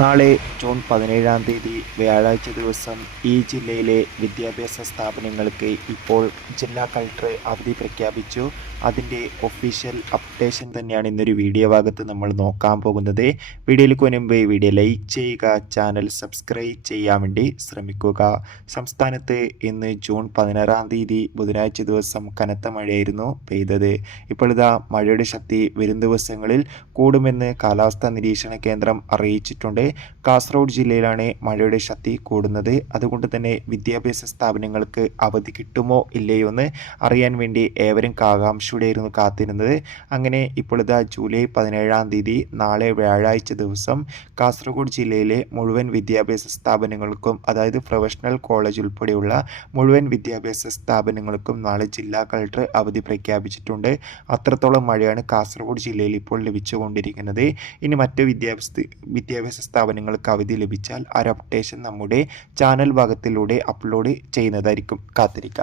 നാളെ ജൂൺ 17-ാം തീയതി വ്യാഴാഴ്ച ദിവസം ഈ ജില്ലയിലെ വിദ്യാഭ്യാസ സ്ഥാപനങ്ങൾക്ക് ഇപ്പോൾ ജില്ലാ കളക്ടർ അവധി പ്രഖ്യാപിച്ചു. അതിൻ്റെ ഒഫീഷ്യൽ അപ്ഡേഷൻ തന്നെയാണ് ഇന്നൊരു വീഡിയോ ഭാഗത്ത് നമ്മൾ നോക്കാൻ പോകുന്നത്. വീഡിയോയിലേക്ക് മുൻപ് വീഡിയോ ലൈക്ക് ചെയ്യുക, ചാനൽ സബ്സ്ക്രൈബ് ചെയ്യാൻ വേണ്ടി ശ്രമിക്കുക. സംസ്ഥാനത്ത് ഇന്ന് ജൂൺ 16-ാം തീയതി ബുധനാഴ്ച ദിവസം കനത്ത മഴയായിരുന്നു പെയ്തത്. ഇപ്പോൾ മഴയുടെ ശക്തി വരും ദിവസങ്ങളിൽ കൂടുമെന്ന് കാലാവസ്ഥാ നിരീക്ഷണ കേന്ദ്രം അറിയിച്ചിട്ടുണ്ട്. കാസർഗോഡ് ജില്ലയിലാണ് മഴയുടെ ശക്തി കൂടുന്നത്. അതുകൊണ്ട് തന്നെ വിദ്യാഭ്യാസ സ്ഥാപനങ്ങൾക്ക് അവധി കിട്ടുമോ ഇല്ലയോ എന്ന് അറിയാൻ വേണ്ടി ഏവരും ആകാംക്ഷയോടെയായിരുന്നു കാത്തിരുന്നത്. അങ്ങനെ ഇപ്പോൾ ജൂലൈ 17-ാം തീയതി നാളെ വ്യാഴാഴ്ച ദിവസം കാസർഗോഡ് ജില്ലയിലെ മുഴുവൻ വിദ്യാഭ്യാസ സ്ഥാപനങ്ങൾക്കും, അതായത് പ്രൊഫഷണൽ കോളേജ് ഉൾപ്പെടെയുള്ള മുഴുവൻ വിദ്യാഭ്യാസ സ്ഥാപനങ്ങൾക്കും നാളെ ജില്ലാ കളക്ടർ അവധി പ്രഖ്യാപിച്ചിട്ടുണ്ട്. അത്രത്തോളം മഴയാണ് കാസർഗോഡ് ജില്ലയിൽ ഇപ്പോൾ ലഭിച്ചുകൊണ്ടിരിക്കുന്നത്. ഇനി മറ്റ് വിദ്യാഭ്യാസ സ്ഥാപനങ്ങൾക്ക് അവധി ലഭിച്ചാൽ ആ ഒരു അപ്ഡേഷൻ നമ്മുടെ ചാനൽ ഭാഗത്തിലൂടെ അപ്ലോഡ് ചെയ്യുന്നതായിരിക്കും. കാത്തിരിക്കാം.